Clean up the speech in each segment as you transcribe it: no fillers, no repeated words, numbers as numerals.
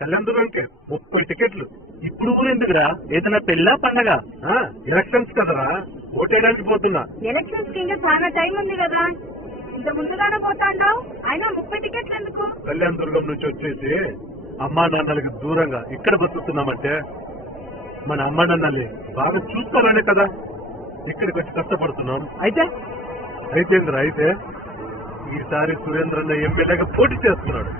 కళ్యాణదుర్గంకి 30 టికెట్లు. ఇప్పుడు ఊరెందుకురా? ఏదైనా పెళ్ళా పండగ? ఎలక్షన్స్ కదరా, ఓటేయడానికి పోతున్నా. ఎలక్షన్స్ కి ఇంకా చాలా టైం ఉంది కదా, ఇంత ముందుగానే పోతాండావు. అయినా 30 టికెట్లు ఎందుకు? కళ్యాణదుర్గం నుంచి వచ్చేసి అమ్మా నాన్నలకి దూరంగా ఇక్కడ బతుకుతున్నామంటే మన అమ్మా నాన్నల్ని బాగా చూసుకోవాలనే కదా ఇక్కడికి వచ్చి కష్టపడుతున్నాం. అయితే ఈసారి సురేంద్రన్న ఎమ్మెల్యేగా పోటీ చేస్తున్నాడు.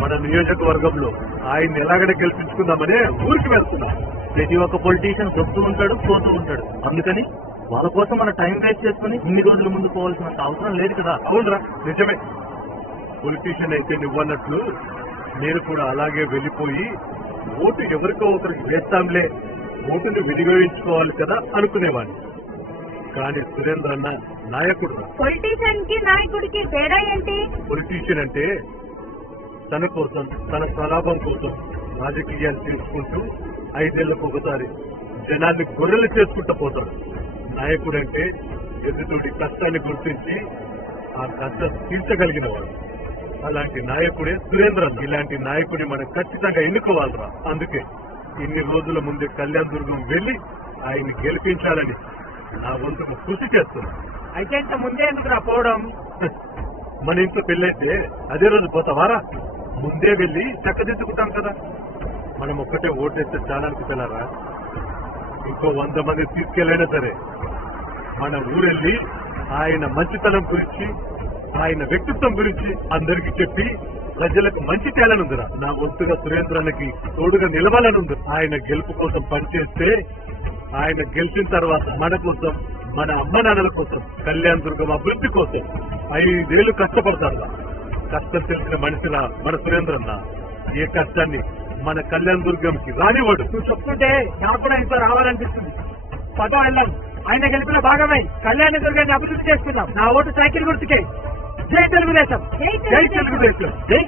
మన నియోజకవర్గంలో ఆయన్ని ఎలాగైనా గెలిపించుకుందామనే ఊరికి వెళ్తున్నాం. ప్రతి ఒక్క పొలిటీషియన్ వస్తూ ఉంటాడు, పోతూ ఉంటాడు. అందుకని వాళ్ళ కోసం మన టైం వేస్ట్ చేసుకుని ఇన్ని రోజుల ముందు పోవాల్సిన అవసరం లేదు కదా. అవునరా, నిజమే. పొలిటీషియన్ అయితే నువ్వన్నట్లు నేను కూడా అలాగే వెళ్ళిపోయి ఓటు ఎవరికో ఒకరికి వేస్తాంలే, ఓటుని వినియోగించుకోవాలి కదా అనుకునేవాడిని. కానీ సురేంద్ర అన్న నాయకుడు. పొలిటీషియన్ కి నాయకుడికి తేడా ఏంటి? పొలిటీషియన్ అంటే తన కోసం, తన స్వలాభం కోసం రాజకీయాలు తీసుకుంటూ 5 ఏళ్లకు ఒకసారి జనాన్ని గొర్రెలు చేసుకుంటూ పోతాడు. నాయకుడు అంటే ఎదుటి కష్టాన్ని గుర్తించి ఆ కష్టం తీర్చగలిగిన వాడు. అలాంటి నాయకుడే సురేంద్రన్. ఇలాంటి నాయకుడిని మనం ఖచ్చితంగా ఎన్నుకోవాలరా. అందుకే ఇన్ని రోజుల ముందే కళ్యాణదుర్గం వెళ్లి ఆయన్ని గెలిపించాలని నా వంతుకు కృషి చేస్తున్నా. అయితే ఇంత ముందే ఎందుకు రాపోవడం? మన ఇంట్లో పెళ్ళైతే అదే రోజు పోతావారా? ముందే వెళ్ళి చక్కదిద్దుకుంటాం కదా. మనం ఒక్కటే ఓటేస్తే చాలా అనుకుంటున్నారా? ఇంకో 100 మంది తీసుకెళ్ళైనా సరే మన ఊరెళ్ళి ఆయన మంచితనం గురించి, ఆయన వ్యక్తిత్వం గురించి అందరికీ చెప్పి ప్రజలకు మంచి చేయాలనుందిరా. నా వంతుగా సురేంద్రన్నకి తోడుగా నిలవాలనుంది. ఆయన గెలుపు కోసం పనిచేస్తే, ఆయన గెలిచిన తర్వాత మన కోసం, మన అమ్మ నాన్నల కోసం, కళ్యాణదుర్గం అభివృద్ధి కోసం 5 ఏళ్లు కష్టపడతారు. కష్టం తెలిసిన మనిషిలా మన సురేంద్రన్న ఏ కష్టాన్ని మన కళ్యాణదుర్గంకి రానివాడు. నువ్వు చెప్తుంటే నాకు కూడా ఇంట్లో రావాలనిపిస్తుంది. పదో వెళ్ళాం. ఆయన గెలిపిన భాగమై కళ్యాణదుర్గాన్ని అభివృద్ధి చేసుకుందాం. నా ఓటు సైకిల్ గుర్తుకే. జై తెలుగుదేశం. జై తెలుగుదేశం. జై